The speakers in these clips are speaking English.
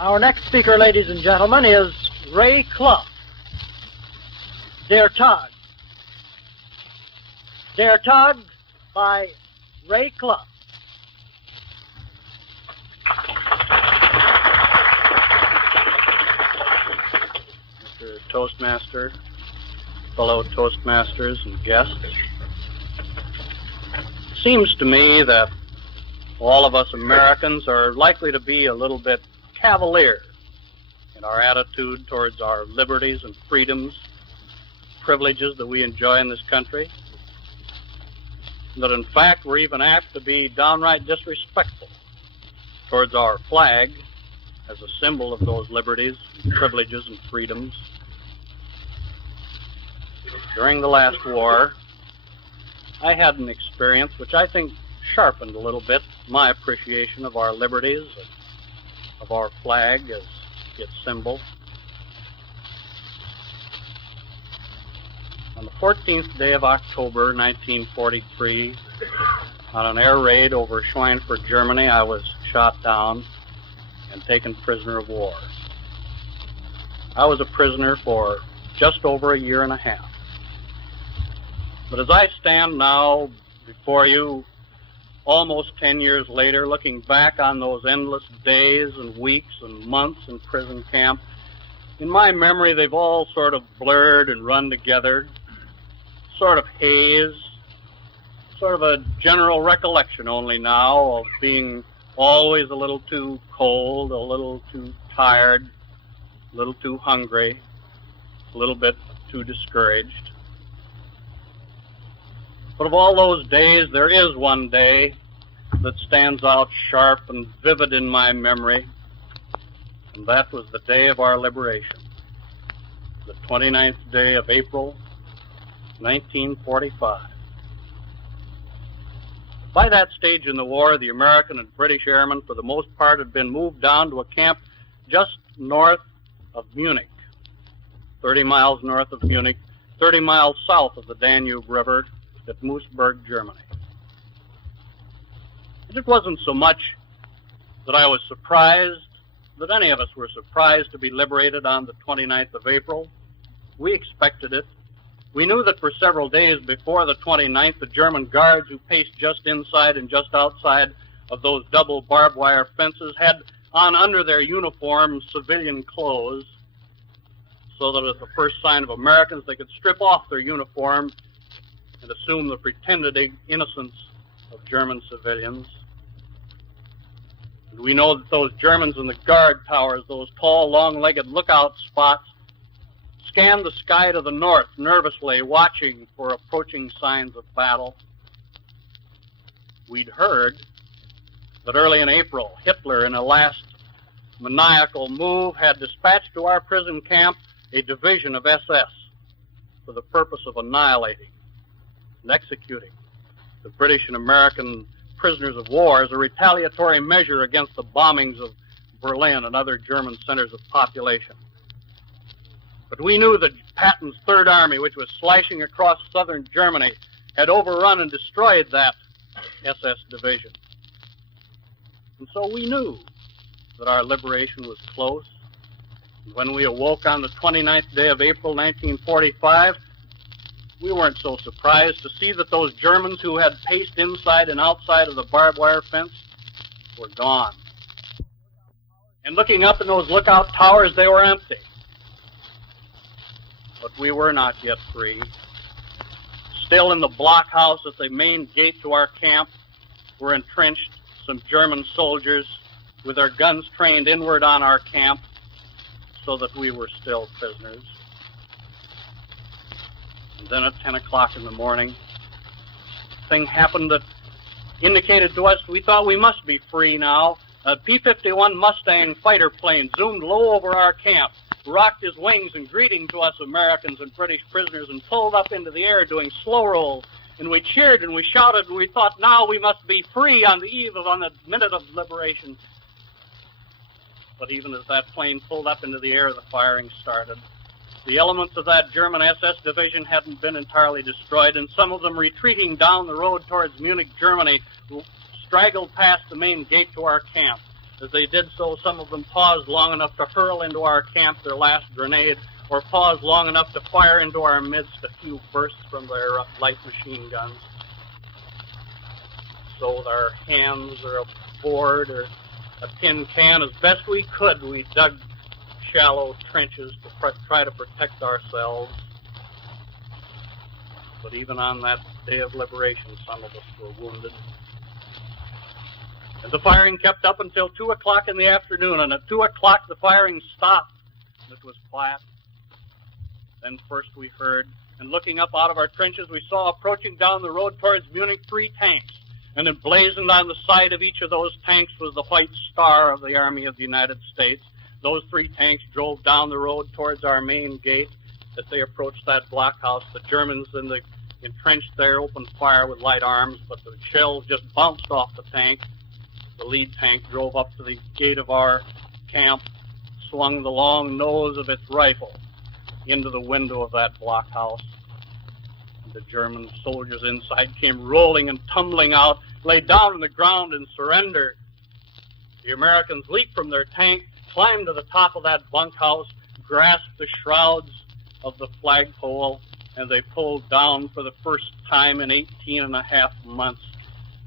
Our next speaker, ladies and gentlemen, is Ray Clough. Der Tag. Der Tag by Ray Clough. Mr. Toastmaster, fellow Toastmasters and guests, it seems to me that all of us Americans are likely to be a little bit cavalier in our attitude towards our liberties and freedoms, privileges that we enjoy in this country, and that in fact we're even apt to be downright disrespectful towards our flag as a symbol of those liberties, privileges, and freedoms. During the last war, I had an experience which I think sharpened a little bit my appreciation of our liberties, of our flag as its symbol. On the 14th day of October, 1943, on an air raid over Schweinfurt, Germany, I was shot down and taken prisoner of war. I was a prisoner for just over a year and a half. But as I stand now before you, almost 10 years later, looking back on those endless days and weeks and months in prison camp, in my memory they've all sort of blurred and run together, sort of haze, sort of a general recollection only now of being always a little too cold, a little too tired, a little too hungry, a little bit too discouraged. But of all those days, there is one day that stands out sharp and vivid in my memory, and that was the day of our liberation, the 29th day of April, 1945. By that stage in the war, the American and British airmen, for the most part, had been moved down to a camp just north of Munich, 30 miles north of Munich, 30 miles south of the Danube River, at Moosburg, Germany. And it wasn't so much that I was surprised, that any of us were surprised to be liberated on the 29th of April. We expected it. We knew that for several days before the 29th, the German guards who paced just inside and just outside of those double barbed wire fences had on under their uniforms civilian clothes, so that at the first sign of Americans they could strip off their uniform and assume the pretended innocence of German civilians. And we know that those Germans in the guard towers, those tall, long-legged lookout spots, scanned the sky to the north, nervously watching for approaching signs of battle. We'd heard that early in April, Hitler, in a last maniacal move, had dispatched to our prison camp a division of SS for the purpose of annihilating and executing the British and American prisoners of war as a retaliatory measure against the bombings of Berlin and other German centers of population. But we knew that Patton's Third Army, which was slashing across southern Germany, had overrun and destroyed that SS division. And so we knew that our liberation was close. And when we awoke on the 29th day of April, 1945, we weren't so surprised to see that those Germans who had paced inside and outside of the barbed wire fence were gone. And looking up in those lookout towers, they were empty. But we were not yet free. Still in the blockhouse at the main gate to our camp were entrenched some German soldiers with their guns trained inward on our camp, so that we were still prisoners. And then at 10 o'clock in the morning, a thing happened that indicated to us we thought we must be free now. A P-51 Mustang fighter plane zoomed low over our camp, rocked his wings in greeting to us Americans and British prisoners, and pulled up into the air doing slow rolls. And we cheered and we shouted and we thought, now we must be free on the minute of liberation. But even as that plane pulled up into the air, the firing started. The elements of that German SS division hadn't been entirely destroyed, and some of them retreating down the road towards Munich, Germany, straggled past the main gate to our camp. As they did so, some of them paused long enough to hurl into our camp their last grenade, or paused long enough to fire into our midst a few bursts from their light machine guns. So with our hands or a board or a tin can, as best we could, we dug shallow trenches to try to protect ourselves. But even on that day of liberation, some of us were wounded. And the firing kept up until 2 o'clock in the afternoon, and at 2 o'clock the firing stopped. It was quiet. Then first we heard, and looking up out of our trenches, we saw approaching down the road towards Munich 3 tanks. And emblazoned on the side of each of those tanks was the white star of the Army of the United States. Those 3 tanks drove down the road towards our main gate. As they approached that blockhouse, the Germans entrenched there opened fire with light arms, but the shells just bounced off the tank. The lead tank drove up to the gate of our camp, swung the long nose of its rifle into the window of that blockhouse. The German soldiers inside came rolling and tumbling out, lay down on the ground and surrendered. The Americans leaped from their tank, climbed to the top of that bunkhouse, grasped the shrouds of the flagpole, and they pulled down for the first time in 18.5 months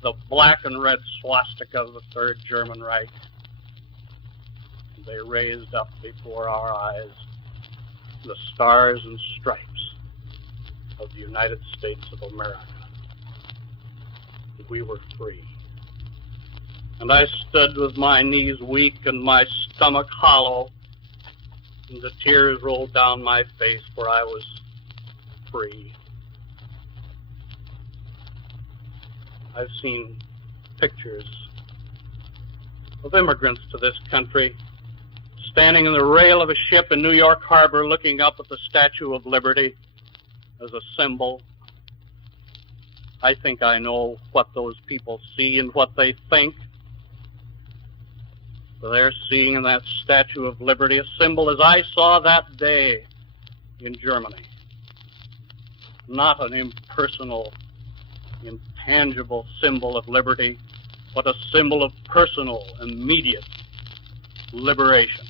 the black and red swastika of the Third German Reich. They raised up before our eyes the stars and stripes of the United States of America. We were free. And I stood with my knees weak and my stomach hollow, and the tears rolled down my face, for I was free. I've seen pictures of immigrants to this country standing in the rail of a ship in New York Harbor looking up at the Statue of Liberty as a symbol. I think I know what those people see and what they think. They're seeing in that Statue of Liberty a symbol as I saw that day in Germany. Not an impersonal, intangible symbol of liberty, but a symbol of personal, immediate liberation.